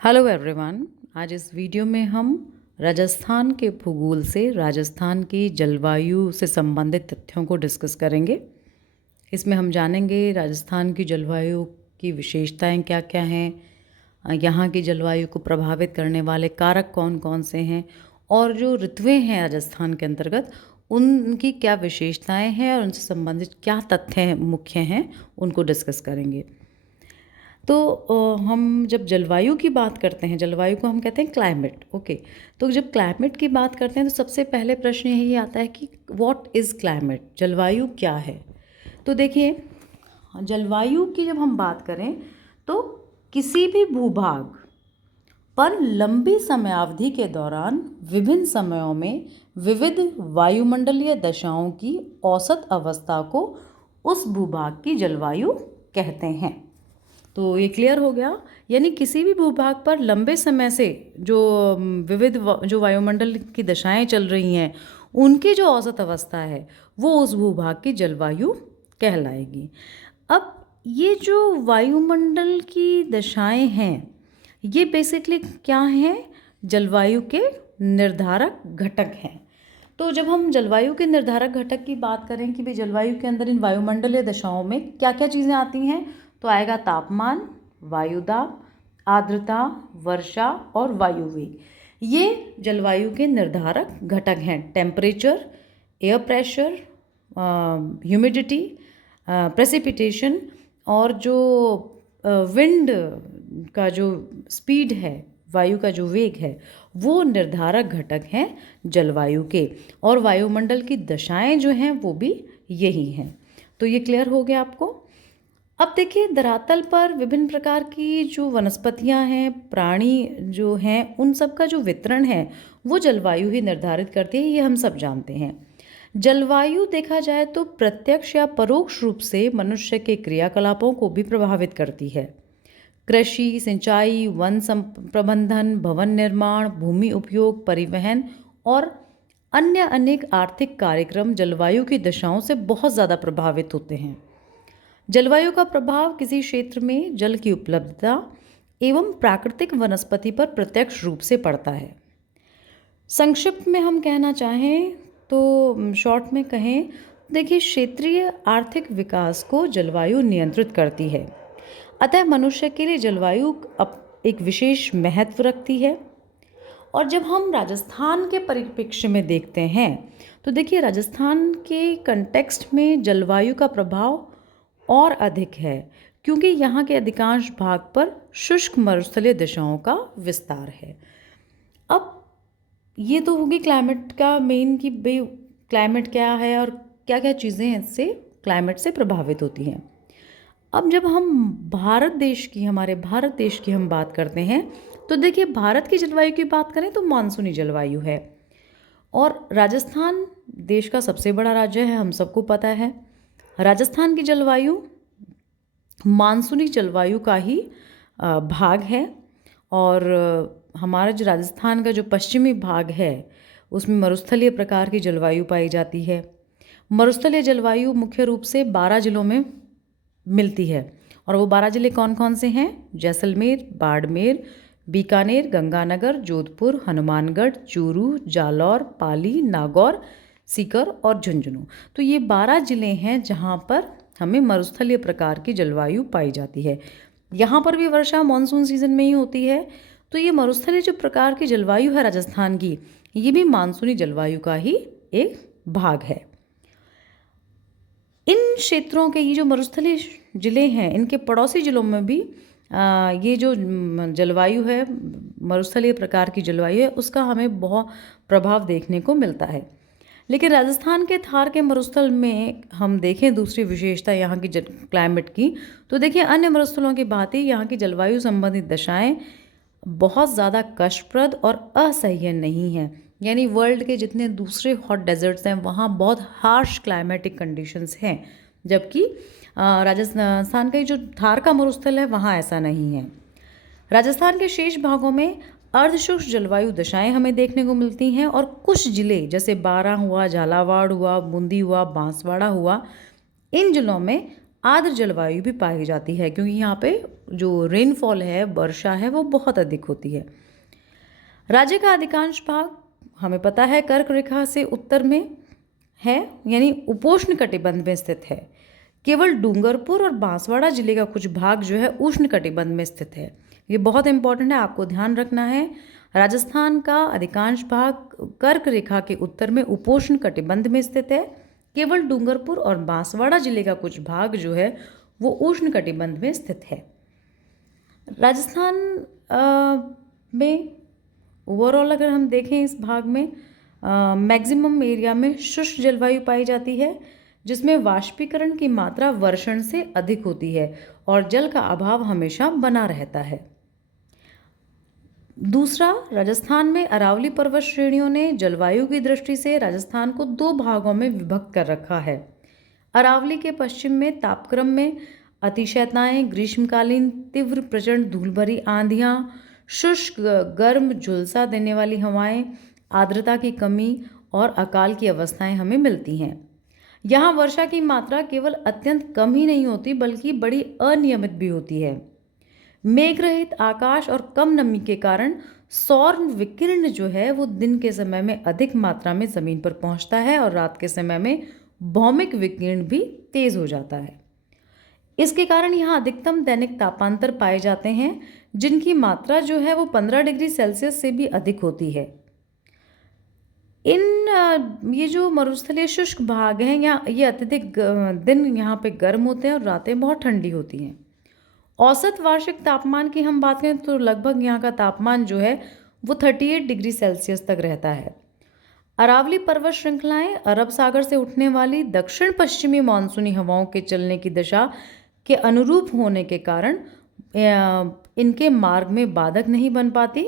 Hello everyone. आज इस video में हम राजस्थान के भूगोल से राजस्थान की जलवायु से संबंधित तथ्यों को डिस्कस करेंगे। इसमें हम जानेंगे राजस्थान की जलवायु की विशेषताएं क्या क्या हैं, यहाँ की जलवायु को प्रभावित करने वाले कारक कौन कौन से हैं और जो ऋतुएं हैं राजस्थान के अंतर्गत उनकी क्या विशेषताएं हैं और उनसे संबंधित क्या तथ्य मुख्य हैं उनको डिस्कस करेंगे। तो हम जब जलवायु की बात करते हैं, जलवायु को हम कहते हैं क्लाइमेट। ओके, तो जब क्लाइमेट की बात करते हैं तो सबसे पहले प्रश्न यही आता है कि व्हाट इज़ क्लाइमेट, जलवायु क्या है। तो देखिए, जलवायु की जब हम बात करें तो किसी भी भूभाग पर लंबी समयावधि के दौरान विभिन्न समयों में विविध वायुमंडलीय दशाओं की औसत अवस्था को उस भूभाग की जलवायु कहते हैं। तो ये क्लियर हो गया, यानी किसी भी भूभाग पर लंबे समय से जो विविध जो वायुमंडल की दशाएं चल रही हैं उनकी जो औसत अवस्था है वो उस भूभाग की जलवायु कहलाएगी। अब ये जो वायुमंडल की दशाएं हैं ये बेसिकली क्या हैं, जलवायु के निर्धारक घटक हैं। तो जब हम जलवायु के निर्धारक घटक की बात करें कि भाई जलवायु के अंदर इन वायुमंडलीय दशाओं में क्या क्या चीज़ें आती हैं, तो आएगा तापमान, वायुदाब, आर्द्रता, वर्षा और वायु वेग। ये जलवायु के निर्धारक घटक हैं। Temperature, air pressure, humidity, precipitation और जो विंड का जो स्पीड है, वायु का जो वेग है, वो निर्धारक घटक हैं जलवायु के। और वायुमंडल की दशाएं जो हैं वो भी यही हैं। तो ये क्लियर हो गया आपको। अब देखिए, धरातल पर विभिन्न प्रकार की जो वनस्पतियां हैं, प्राणी जो हैं, उन सब का जो वितरण है वो जलवायु ही निर्धारित करती है, ये हम सब जानते हैं। जलवायु देखा जाए तो प्रत्यक्ष या परोक्ष रूप से मनुष्य के क्रियाकलापों को भी प्रभावित करती है। कृषि, सिंचाई, वन प्रबंधन, भवन निर्माण, भूमि उपयोग, परिवहन और अन्य अनेक आर्थिक कार्यक्रम जलवायु की दशाओं से बहुत ज़्यादा प्रभावित होते हैं। जलवायु का प्रभाव किसी क्षेत्र में जल की उपलब्धता एवं प्राकृतिक वनस्पति पर प्रत्यक्ष रूप से पड़ता है। संक्षिप्त में हम कहना चाहें तो शॉर्ट में कहें, देखिए, क्षेत्रीय आर्थिक विकास को जलवायु नियंत्रित करती है। अतः मनुष्य के लिए जलवायु एक विशेष महत्व रखती है। और जब हम राजस्थान के परिप्रेक्ष्य में देखते हैं तो देखिए, राजस्थान के कंटेक्स्ट में जलवायु का प्रभाव और अधिक है क्योंकि यहाँ के अधिकांश भाग पर शुष्क मरुस्थलीय दिशाओं का विस्तार है। अब ये तो होगी क्लाइमेट का मेन कि भाई क्लाइमेट क्या है और क्या क्या चीज़ें इससे क्लाइमेट से प्रभावित होती हैं। अब जब हम हमारे भारत देश की हम बात करते हैं तो देखिए, भारत की जलवायु की बात करें तो मानसूनी जलवायु है और राजस्थान देश का सबसे बड़ा राज्य है, हम सबको पता है। राजस्थान की जलवायु मानसूनी जलवायु का ही भाग है और हमारा जो राजस्थान का जो पश्चिमी भाग है उसमें मरुस्थलीय प्रकार की जलवायु पाई जाती है। मरुस्थलीय जलवायु मुख्य रूप से 12 जिलों में मिलती है और वो 12 जिले कौन कौन से हैं? जैसलमेर, बाड़मेर, बीकानेर, गंगानगर, जोधपुर, हनुमानगढ़, चूरू, जालौर, पाली, नागौर, सीकर और झुंझुनू। तो ये 12 ज़िले हैं जहाँ पर हमें मरुस्थलीय प्रकार की जलवायु पाई जाती है। यहाँ पर भी वर्षा मानसून सीजन में ही होती है। तो ये मरुस्थलीय जो प्रकार की जलवायु है राजस्थान की, ये भी मानसूनी जलवायु का ही एक भाग है। इन क्षेत्रों के ये जो मरुस्थलीय ज़िले हैं, इनके पड़ोसी ज़िलों में भी ये जो जलवायु है, मरुस्थलीय प्रकार की जलवायु है, उसका हमें बहुत प्रभाव देखने को मिलता है। लेकिन राजस्थान के थार के मरुस्थल में हम देखें दूसरी विशेषता यहाँ की क्लाइमेट की, तो देखिए, अन्य मरुस्थलों की भांति यहाँ की जलवायु संबंधित दशाएं बहुत ज़्यादा कष्टप्रद और असह्य नहीं हैं। यानी वर्ल्ड के जितने दूसरे हॉट डेजर्ट्स हैं वहाँ बहुत हार्श क्लाइमेटिक कंडीशंस हैं, जबकि राजस्थान का जो थार का मरुस्थल है वहाँ ऐसा नहीं है। राजस्थान के शेष भागों में अर्धशुष्क जलवायु दशाएं हमें देखने को मिलती हैं और कुछ जिले जैसे बारां हुआ, झालावाड़ हुआ, बूंदी हुआ, बांसवाड़ा हुआ, इन जिलों में आर्द्र जलवायु भी पाई जाती है, क्योंकि यहाँ पे जो रेनफॉल है, वर्षा है, वो बहुत अधिक होती है। राज्य का अधिकांश भाग हमें पता है कर्क रेखा से उत्तर में है, यानी उपोष्ण कटिबंध में स्थित है। केवल डूंगरपुर और बांसवाड़ा जिले का कुछ भाग जो है उष्ण कटिबंध में स्थित है। ये बहुत इंपॉर्टेंट है, आपको ध्यान रखना है। राजस्थान का अधिकांश भाग कर्क रेखा के उत्तर में उपोष्ण कटिबंध में स्थित है। केवल डूंगरपुर और बांसवाड़ा जिले का कुछ भाग जो है वो उष्ण कटिबंध में स्थित है। राजस्थान में ओवरऑल अगर हम देखें इस भाग में मैक्सिमम एरिया में शुष्क जलवायु पाई जाती है, जिसमें वाष्पीकरण की मात्रा वर्षण से अधिक होती है और जल का अभाव हमेशा बना रहता है। दूसरा, राजस्थान में अरावली पर्वत श्रेणियों ने जलवायु की दृष्टि से राजस्थान को दो भागों में विभक्त कर रखा है। अरावली के पश्चिम में तापक्रम में अतिशैताएं, ग्रीष्मकालीन तीव्र प्रचंड धूलभरी आंधियां, शुष्क गर्म झुलसा देने वाली हवाएं, आर्द्रता की कमी और अकाल की अवस्थाएं हमें मिलती हैं। यहाँ वर्षा की मात्रा केवल अत्यंत कम ही नहीं होती बल्कि बड़ी अनियमित भी होती है। मेघ रहित आकाश और कम नमी के कारण सौर विकिरण जो है वो दिन के समय में अधिक मात्रा में जमीन पर पहुंचता है और रात के समय में भौमिक विकिरण भी तेज हो जाता है। इसके कारण यहाँ अधिकतम दैनिक तापांतर पाए जाते हैं, जिनकी मात्रा जो है वो 15 डिग्री सेल्सियस से भी अधिक होती है। ये जो मरुस्थलीय शुष्क भाग हैं, यहाँ ये अत्यधिक दिन यहाँ पे गर्म होते हैं और रातें बहुत ठंडी होती हैं। औसत वार्षिक तापमान की हम बात करें तो लगभग यहाँ का तापमान जो है वो 38 डिग्री सेल्सियस तक रहता है। अरावली पर्वत श्रृंखलाएं अरब सागर से उठने वाली दक्षिण पश्चिमी मानसूनी हवाओं के चलने की दिशा के अनुरूप होने के कारण इनके मार्ग में बाधक नहीं बन पाती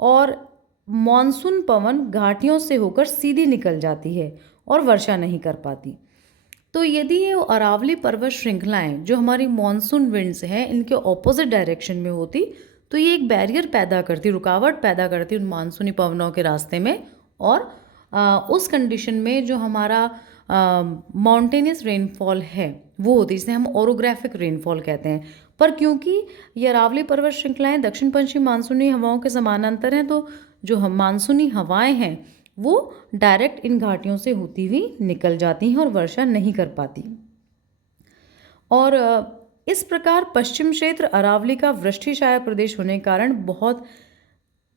और मॉनसून पवन घाटियों से होकर सीधी निकल जाती है और वर्षा नहीं कर पाती। तो यदि ये अरावली पर्वत श्रृंखलाएं जो हमारी मॉनसून विंड्स हैं इनके ऑपोजिट डायरेक्शन में होती तो ये एक बैरियर पैदा करती, रुकावट पैदा करती उन मानसूनी पवनों के रास्ते में, और उस कंडीशन में जो हमारा माउंटेनियस रेनफॉल है वो होती है, जिसे हम ओरोग्राफिक रेनफॉल कहते हैं। पर क्योंकि ये अरावली पर्वत श्रृंखलाएं दक्षिण पश्चिम मानसूनी हवाओं के समानांतर हैं, तो जो हम मानसूनी हवाएं हैं वो डायरेक्ट इन घाटियों से होती हुई निकल जाती हैं और वर्षा नहीं कर पाती। और इस प्रकार पश्चिम क्षेत्र अरावली का वृष्टिशाया प्रदेश होने के कारण बहुत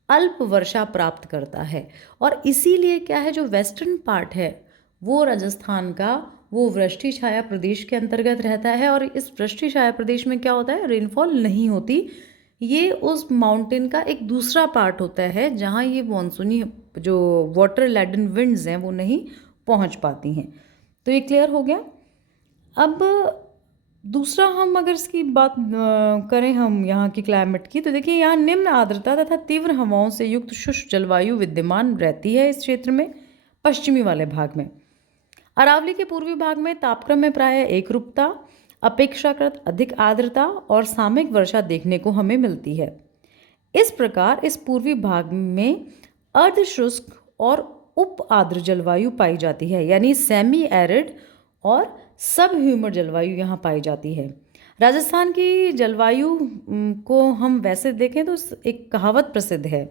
अल्प वर्षा प्राप्त करता है, और इसीलिए क्या है, जो वेस्टर्न पार्ट है वो राजस्थान का वो वृष्टि छाया प्रदेश के अंतर्गत रहता है। और इस वृष्टि छाया प्रदेश में क्या होता है, रेनफॉल नहीं होती। ये उस माउंटेन का एक दूसरा पार्ट होता है जहाँ ये मानसूनी जो वाटर लैडन विंड्स हैं वो नहीं पहुँच पाती हैं। तो ये क्लियर हो गया। अब दूसरा, हम अगर इसकी बात करें हम यहाँ की क्लाइमेट की, तो देखिए यहाँ निम्न आर्द्रता तथा तीव्र हवाओं से युक्त शुष्क जलवायु विद्यमान रहती है इस क्षेत्र में, पश्चिमी वाले भाग में। अरावली के पूर्वी भाग में तापक्रम में प्रायः एकरूपता, अपेक्षाकृत अधिक आर्द्रता और सामयिक वर्षा देखने को हमें मिलती है। इस प्रकार इस पूर्वी भाग में अर्धशुष्क और उप आर्द्र जलवायु पाई जाती है, यानी सेमी एरिड और सब ह्यूमिड जलवायु यहाँ पाई जाती है। राजस्थान की जलवायु को हम वैसे देखें तो एक कहावत प्रसिद्ध है,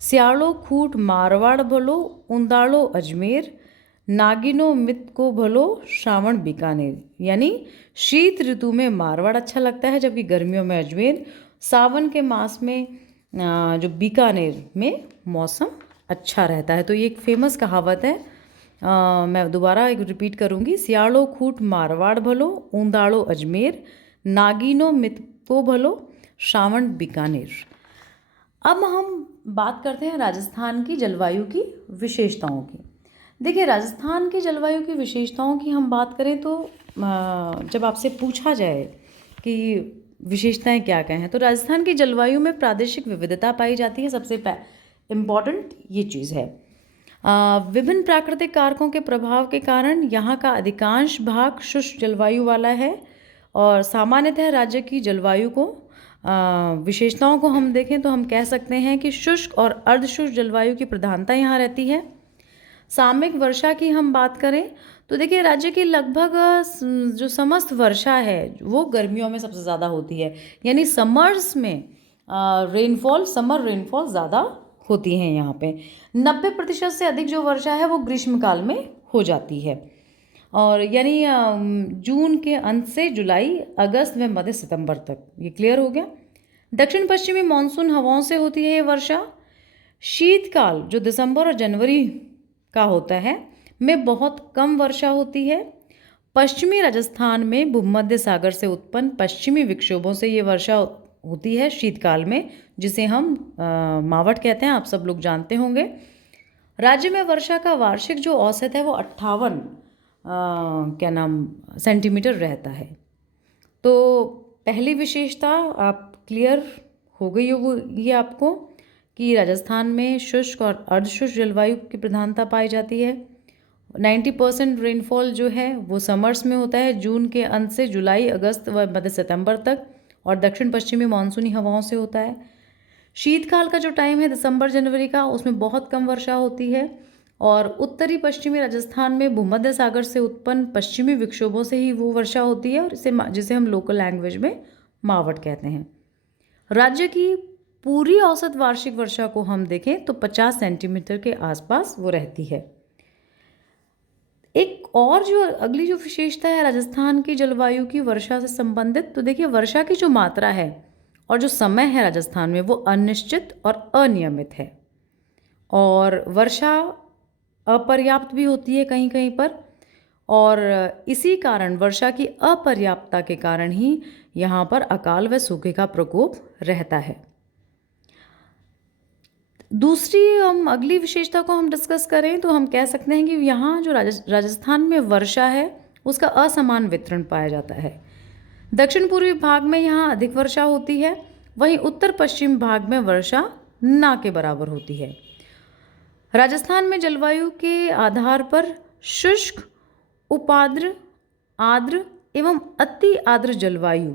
सियाड़ो खूट मारवाड़ भलो, उंदाड़ो अजमेर, नागिनो मित को भलो, श्रावण बीकानेर। यानी शीत ऋतु में मारवाड़ अच्छा लगता है जबकि गर्मियों में अजमेर, सावन के मास में जो बीकानेर में मौसम अच्छा रहता है। तो ये एक फेमस कहावत है, मैं दोबारा एक रिपीट करूँगी, सियाड़ो खूट मारवाड़ भलो, ऊंदाड़ो अजमेर, नागिनो मित को भलो, श्रावण बीकानेर। अब हम बात करते हैं राजस्थान की जलवायु की विशेषताओं की। देखिए, राजस्थान की जलवायु की विशेषताओं की हम बात करें तो जब आपसे पूछा जाए कि विशेषताएं क्या क्या हैं, तो राजस्थान की जलवायु में प्रादेशिक विविधता पाई जाती है। सबसे इम्पॉर्टेंट ये चीज़ है। विभिन्न प्राकृतिक कारकों के प्रभाव के कारण यहाँ का अधिकांश भाग शुष्क जलवायु वाला है, और सामान्यतः राज्य की जलवायु को विशेषताओं को हम देखें तो हम कह सकते हैं कि शुष्क और अर्धशुष्क जलवायु की प्रधानता यहाँ रहती है। सामयिक वर्षा की हम बात करें तो देखिए राज्य की लगभग जो समस्त वर्षा है वो गर्मियों में सबसे ज़्यादा होती है, यानी समर्स में समर रेनफॉल ज़्यादा होती है यहाँ पे। 90% से अधिक जो वर्षा है वो ग्रीष्मकाल में हो जाती है, और यानी जून के अंत से जुलाई, अगस्त व मध्य सितंबर तक। ये क्लियर हो गया। दक्षिण पश्चिमी मानसून हवाओं से होती है ये वर्षा। शीतकाल जो दिसंबर और जनवरी का होता है में बहुत कम वर्षा होती है। पश्चिमी राजस्थान में भूमध्य सागर से उत्पन्न पश्चिमी विक्षोभों से ये वर्षा होती है शीतकाल में, जिसे हम मावट कहते हैं, आप सब लोग जानते होंगे। राज्य में वर्षा का वार्षिक जो औसत है वो 58 सेंटीमीटर रहता है। तो पहली विशेषता आप क्लियर हो गई हो वो ये आपको कि राजस्थान में शुष्क और अर्धशुष्क जलवायु की प्रधानता पाई जाती है। 90% रेनफॉल जो है वो समर्स में होता है, जून के अंत से जुलाई, अगस्त व मध्य सितंबर तक, और दक्षिण पश्चिमी मानसूनी हवाओं से होता है। शीतकाल का जो टाइम है दिसंबर जनवरी का, उसमें बहुत कम वर्षा होती है, और उत्तरी पश्चिमी राजस्थान में भूमध्य सागर से उत्पन्न पश्चिमी विक्षोभों से ही वो वर्षा होती है, और जिसे हम लोकल लैंग्वेज में मावट कहते हैं। राज्य की पूरी औसत वार्षिक वर्षा को हम देखें तो 50 सेंटीमीटर के आसपास वो रहती है। एक और जो अगली जो विशेषता है राजस्थान की जलवायु की वर्षा से संबंधित, तो देखिए वर्षा की जो मात्रा है और जो समय है राजस्थान में वो अनिश्चित और अनियमित है, और वर्षा अपर्याप्त भी होती है कहीं कहीं पर, और इसी कारण वर्षा की अपर्याप्तता के कारण ही यहाँ पर अकाल व सूखे का प्रकोप रहता है। दूसरी हम अगली विशेषता को हम डिस्कस करें तो हम कह सकते हैं कि यहाँ जो राजस्थान में वर्षा है उसका असमान वितरण पाया जाता है। दक्षिण पूर्वी भाग में यहाँ अधिक वर्षा होती है, वहीं उत्तर पश्चिम भाग में वर्षा ना के बराबर होती है। राजस्थान में जलवायु के आधार पर शुष्क, उपाद्र, आर्द्र एवं अति आर्द्र जलवायु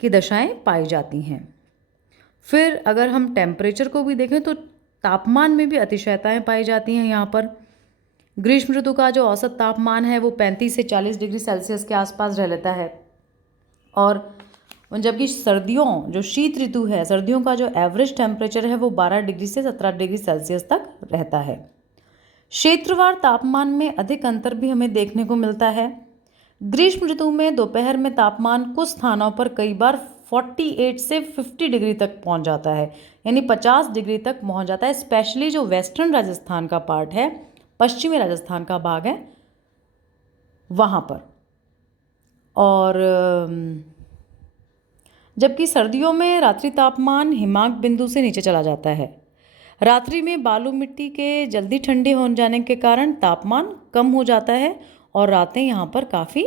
की दशाएं पाई जाती हैं। फिर अगर हम टेम्परेचर को भी देखें तो तापमान में भी अतिशयताएं पाई जाती हैं यहाँ पर। ग्रीष्म ऋतु का जो औसत तापमान है वो 35 से 40 डिग्री सेल्सियस के आसपास रह लेता है, और जबकि सर्दियों जो शीत ऋतु है, सर्दियों का जो एवरेज टेम्परेचर है वो 12 डिग्री से 17 डिग्री सेल्सियस तक रहता है। क्षेत्रवार तापमान में अधिक अंतर भी हमें देखने को मिलता है। ग्रीष्म ऋतु में दोपहर में तापमान कुछ स्थानों पर कई बार 48 से 50 डिग्री तक पहुंच जाता है, यानी 50 डिग्री तक पहुंच जाता है। स्पेशली जो वेस्टर्न राजस्थान का पार्ट है, पश्चिमी राजस्थान का भाग है, वहाँ पर। और जबकि सर्दियों में रात्रि तापमान हिमांक बिंदु से नीचे चला जाता है। रात्रि में बालू मिट्टी के जल्दी ठंडे हो जाने के कारण तापमान कम हो जाता है और रातें यहाँ पर काफ़ी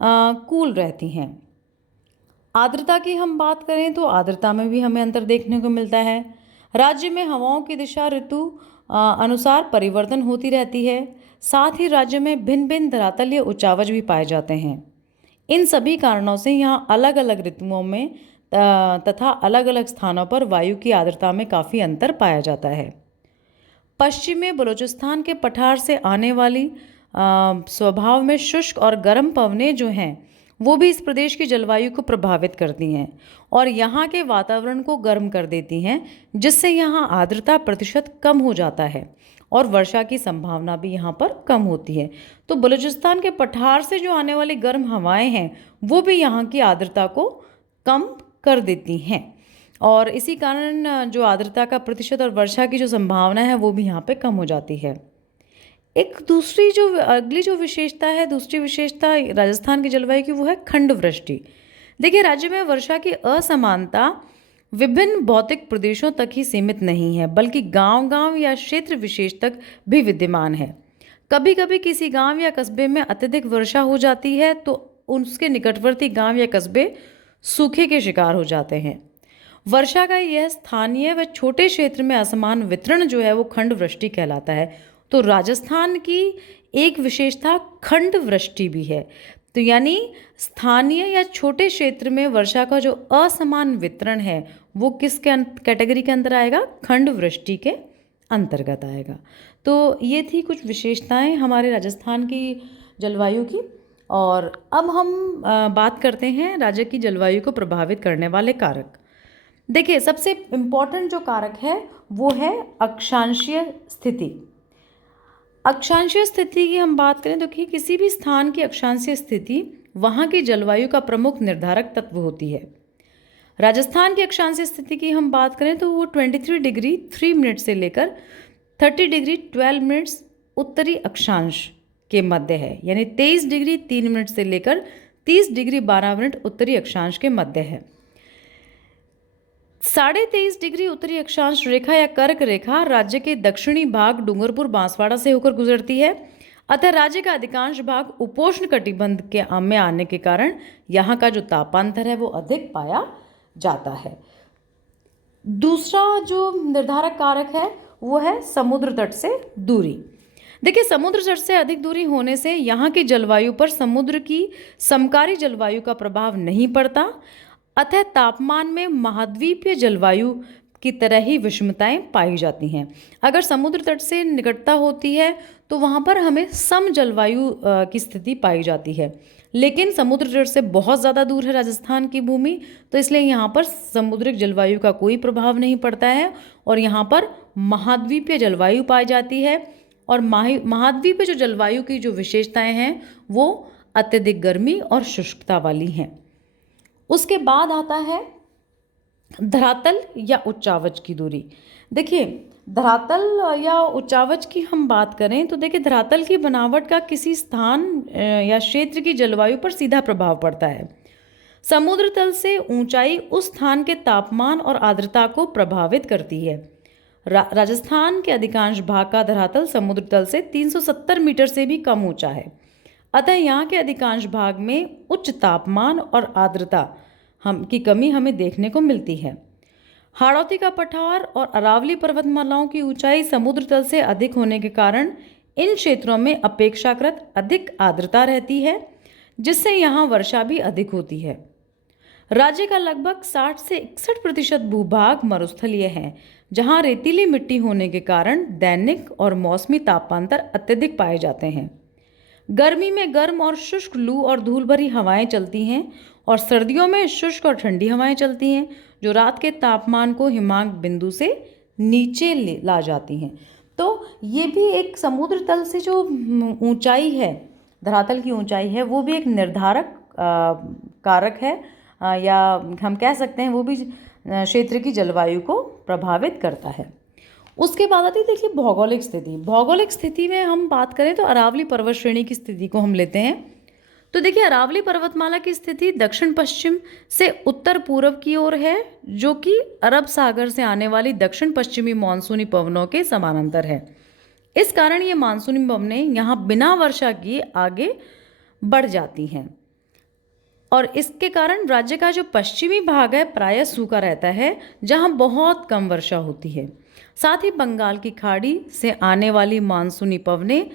कूल रहती हैं। आर्द्रता की हम बात करें तो आर्द्रता में भी हमें अंतर देखने को मिलता है। राज्य में हवाओं की दिशा ऋतु अनुसार परिवर्तन होती रहती है। साथ ही राज्य में भिन्न भिन्न धरातलीय उच्चावच भी पाए जाते हैं। इन सभी कारणों से यहाँ अलग अलग ऋतुओं में तथा अलग अलग स्थानों पर वायु की आर्द्रता में काफ़ी अंतर पाया जाता है। पश्चिमी बलूचिस्तान के पठार से आने वाली स्वभाव में शुष्क और गर्म पवनें जो हैं वो भी इस प्रदेश की जलवायु को प्रभावित करती हैं और यहाँ के वातावरण को गर्म कर देती हैं, जिससे यहाँ आर्द्रता प्रतिशत कम हो जाता है और वर्षा की संभावना भी यहाँ पर कम होती है। तो बलूचिस्तान के पठार से जो आने वाली गर्म हवाएं हैं वो भी यहाँ की आर्द्रता को कम कर देती हैं, और इसी कारण जो आर्द्रता का प्रतिशत और वर्षा की जो संभावना है वो भी यहाँ पे कम हो जाती है। एक दूसरी जो अगली जो विशेषता है, दूसरी विशेषता राजस्थान की जलवायु की, वो है खंड वृष्टि। देखिए राज्य में वर्षा की असमानता विभिन्न भौतिक प्रदेशों तक ही सीमित नहीं है, बल्कि गांव-गांव या क्षेत्र विशेष तक भी विद्यमान है। कभी कभी किसी गांव या कस्बे में अत्यधिक वर्षा हो जाती है तो उसके निकटवर्ती गांव या कस्बे सूखे के शिकार हो जाते हैं। वर्षा का यह स्थानीय व छोटे क्षेत्र में असमान वितरण जो है वो खंड वृष्टि कहलाता है। तो राजस्थान की एक विशेषता खंड वृष्टि भी है। तो यानी स्थानीय या छोटे क्षेत्र में वर्षा का जो असमान वितरण है वो किस कैटेगरी के अंदर आएगा? खंड वृष्टि के अंतर्गत आएगा। तो ये थी कुछ विशेषताएं हमारे राजस्थान की जलवायु की। और अब हम बात करते हैं राज्य की जलवायु को प्रभावित करने वाले कारक। देखिए, सबसे इम्पॉर्टेंट जो कारक है वो है अक्षांशीय स्थिति। अक्षांशीय स्थिति की हम बात करें तो कि किसी भी स्थान की अक्षांशीय स्थिति वहाँ की जलवायु का प्रमुख निर्धारक तत्व होती है। राजस्थान की अक्षांशीय स्थिति की हम बात करें तो वो 23 डिग्री 3 मिनट से लेकर 30 डिग्री 12 मिनट्स उत्तरी अक्षांश के मध्य है, यानी 23 डिग्री 3 मिनट से लेकर 30 डिग्री 12 मिनट उत्तरी अक्षांश के मध्य है। 23.5 डिग्री उत्तरी अक्षांश रेखा या कर्क रेखा राज्य के दक्षिणी भाग डूंगरपुर बांसवाड़ा से होकर गुजरती है, अतः राज्य का अधिकांश भाग उपोष्ण कटिबंध के में आने के कारण यहाँ का जो तापांतर है वो अधिक पाया जाता है। दूसरा जो निर्धारक कारक है वो है समुद्र तट से दूरी। देखिए, समुद्र तट से अधिक दूरी होने से यहाँ की जलवायु पर समुद्र की समकारी जलवायु का प्रभाव नहीं पड़ता, अतः तापमान में महाद्वीपीय जलवायु की तरह ही विषमताएं पाई जाती हैं। अगर समुद्र तट से निकटता होती है तो वहाँ पर हमें सम जलवायु की स्थिति पाई जाती है, लेकिन समुद्र तट से बहुत ज़्यादा दूर है राजस्थान की भूमि, तो इसलिए यहाँ पर समुद्रिक जलवायु का कोई प्रभाव नहीं पड़ता है और यहाँ पर महाद्वीपीय जलवायु पाई जाती है। और महाद्वीपीय जो जलवायु की जो विशेषताएं हैं वो अत्यधिक गर्मी और शुष्कता वाली हैं। उसके बाद आता है धरातल या उच्चावच की दूरी। देखिए, धरातल या उच्चावच की हम बात करें तो देखिए, धरातल की बनावट का किसी स्थान या क्षेत्र की जलवायु पर सीधा प्रभाव पड़ता है। समुद्र तल से ऊंचाई उस स्थान के तापमान और आर्द्रता को प्रभावित करती है। राजस्थान के अधिकांश भाग का धरातल समुद्र तल से 370 मीटर से भी कम ऊंचा है, अतः यहाँ के अधिकांश भाग में उच्च तापमान और आर्द्रता की कमी हमें देखने को मिलती है। हाड़ौती का पठार और अरावली पर्वतमालाओं की ऊंचाई समुद्र तल से अधिक होने के कारण इन क्षेत्रों में अपेक्षाकृत अधिक आर्द्रता रहती है, जिससे यहाँ वर्षा भी अधिक होती है। राज्य का लगभग 60 से 61% भूभाग मरुस्थलीय है, जहाँ रेतीली मिट्टी होने के कारण दैनिक और मौसमी तापांतर अत्यधिक पाए जाते हैं। गर्मी में गर्म और शुष्क लू और धूल भरी हवाएं चलती हैं और सर्दियों में शुष्क और ठंडी हवाएं चलती हैं, जो रात के तापमान को हिमांक बिंदु से नीचे ला जाती हैं। तो ये भी एक समुद्र तल से जो ऊंचाई है, धरातल की ऊंचाई है, वो भी एक निर्धारक कारक है, या हम कह सकते हैं वो भी क्षेत्र की जलवायु को प्रभावित करता है। उसके बाद आती है, देखिए, भौगोलिक स्थिति। भौगोलिक स्थिति में हम बात करें तो अरावली पर्वत श्रेणी की स्थिति को हम लेते हैं। तो देखिए, अरावली पर्वतमाला की स्थिति दक्षिण पश्चिम से उत्तर पूर्व की ओर है, जो कि अरब सागर से आने वाली दक्षिण पश्चिमी मानसूनी पवनों के समानांतर है। इस कारण ये मानसूनी पवनें यहाँ बिना वर्षा किए आगे बढ़ जाती हैं और इसके कारण राज्य का जो पश्चिमी भाग है प्रायः सूखा रहता है, जहाँ बहुत कम वर्षा होती है। साथ ही बंगाल की खाड़ी से आने वाली मानसूनी पवनें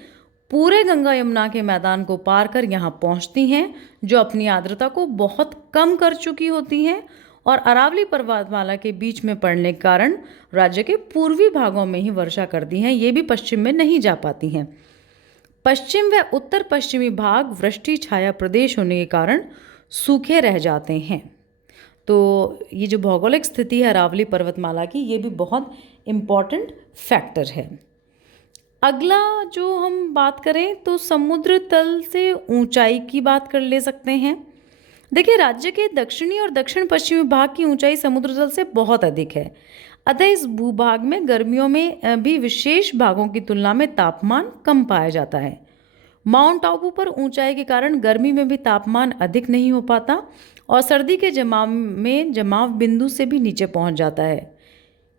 पूरे गंगा यमुना के मैदान को पार कर यहाँ पहुँचती हैं, जो अपनी आर्द्रता को बहुत कम कर चुकी होती हैं और अरावली पर्वतमाला के बीच में पड़ने के कारण राज्य के पूर्वी भागों में ही वर्षा करती हैं, ये भी पश्चिम में नहीं जा पाती हैं। पश्चिम व उत्तर पश्चिमी भाग वृष्टि छाया प्रदेश होने के कारण सूखे रह जाते हैं। तो ये जो भौगोलिक स्थिति है अरावली पर्वतमाला की, ये भी बहुत इम्पॉर्टेंट फैक्टर है। अगला जो हम बात करें तो समुद्र तल से ऊंचाई की बात कर ले सकते हैं। देखिए, राज्य के दक्षिणी और दक्षिण पश्चिमी भाग की ऊंचाई समुद्र तल से बहुत अधिक है, अतः इस भूभाग में गर्मियों में भी विशेष भागों की तुलना में तापमान कम पाया जाता है। माउंट आबू पर ऊंचाई के कारण गर्मी में भी तापमान अधिक नहीं हो पाता और सर्दी के जमाव बिंदु से भी नीचे पहुंच जाता है।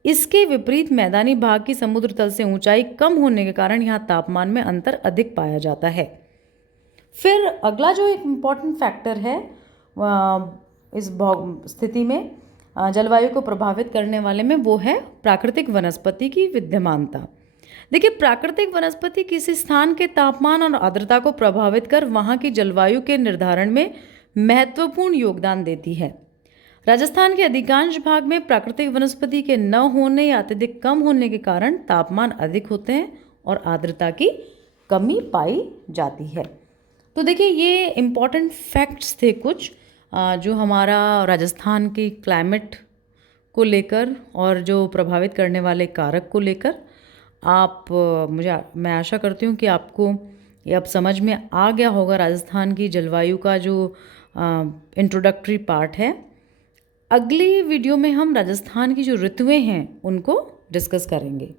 इसके विपरीत मैदानी भाग की समुद्र तल से ऊंचाई कम होने के कारण यहाँ तापमान में अंतर अधिक पाया जाता है। फिर अगला जो एक इम्पॉर्टेंट फैक्टर है इस स्थिति में जलवायु को प्रभावित करने वाले में, वो है प्राकृतिक वनस्पति की विद्यमानता। देखिए, प्राकृतिक वनस्पति किसी स्थान के तापमान और आर्द्रता को प्रभावित कर वहाँ की जलवायु के निर्धारण में महत्वपूर्ण योगदान देती है। राजस्थान के अधिकांश भाग में प्राकृतिक वनस्पति के न होने या अत्यधिक कम होने के कारण तापमान अधिक होते हैं और आर्द्रता की कमी पाई जाती है। तो देखिए ये इम्पॉर्टेंट फैक्ट्स थे कुछ जो हमारा राजस्थान की क्लाइमेट को लेकर और जो प्रभावित करने वाले कारक को लेकर। मैं आशा करती हूँ कि आपको ये अब समझ में आ गया होगा राजस्थान की जलवायु का जो इंट्रोडक्टरी पार्ट है। अगली वीडियो में हम राजस्थान की जो ऋतुएं हैं उनको डिस्कस करेंगे।